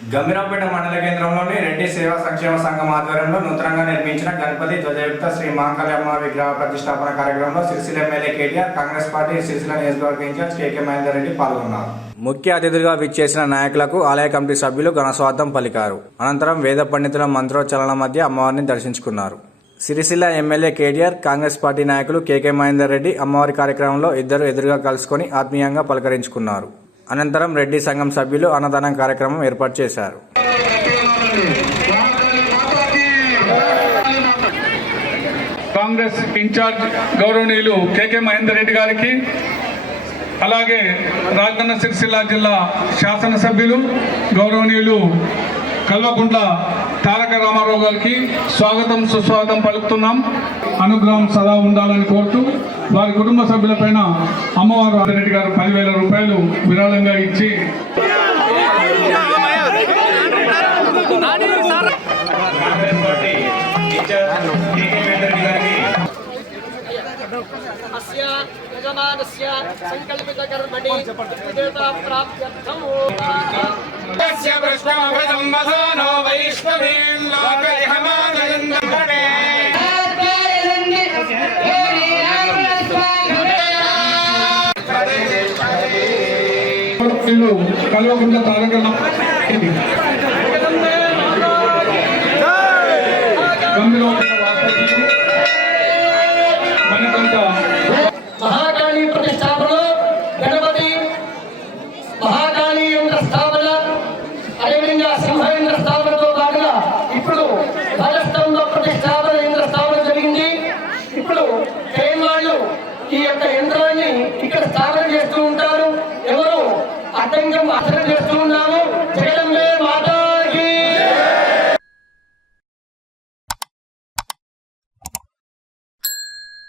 గంభీరాంపేట మండల కేంద్రంలోని రెడ్డి సేవా సంక్షేమ సంఘం ఆధ్వర్యంలో నూతనంగా నిర్మించిన గణపతి ధ్వజయుక్త శ్రీ మహంకాళి అమ్మవారి విగ్రహ ప్రతిష్టాపన కార్యక్రమంలో సిరిసిల్ల ఎమ్మెల్యే కేటీఆర్, కాంగ్రెస్ పార్టీ సిరిసిల్ల నియోజకవర్గ ఇన్ఛార్జ్ కేకే మహేందర్ రెడ్డి పాల్గొన్నారు. ముఖ్య అతిథులుగా విచ్చేసిన నాయకులకు ఆలయ కమిటీ సభ్యులు ఘనస్వాగతం పలికారు. అనంతరం వేద పండితుల మంత్రోచ్చరణల మధ్య అమ్మవారిని దర్శించుకున్నారు. సిరిసిల్ల ఎమ్మెల్యే కేటీఆర్, కాంగ్రెస్ పార్టీ నాయకులు కేకే మహేందర్ రెడ్డి అమ్మవారి కార్యక్రమంలో ఇద్దరు ఎదురుగా కలుసుకొని ఆత్మీయంగా పలకరించుకున్నారు. అనంతరం రెడ్డి సంఘం సభ్యులు అన్నదానం కార్యక్రమం ఏర్పాటు చేశారు. కాంగ్రెస్ ఇన్ఛార్జ్ గౌరవనీయులు కేకే మహేందర్ రెడ్డి గారికి, అలాగే రాజన్న సిరిసిల్ల జిల్లా శాసనసభ్యులు గౌరవనీయులు కల్వకుంట్ల తారక రామారావు గారికి స్వాగతం సుస్వాగతం పలుకుతున్నాం. అనుగ్రహం సదా ఉండాలని కోరుతూ వారి కుటుంబ సభ్యులపైన అమ్మవారు రెడ్డి గారు 10,000 రూపాయలు విరాళంగా ఇచ్చి కల్వకుంట్ల తారక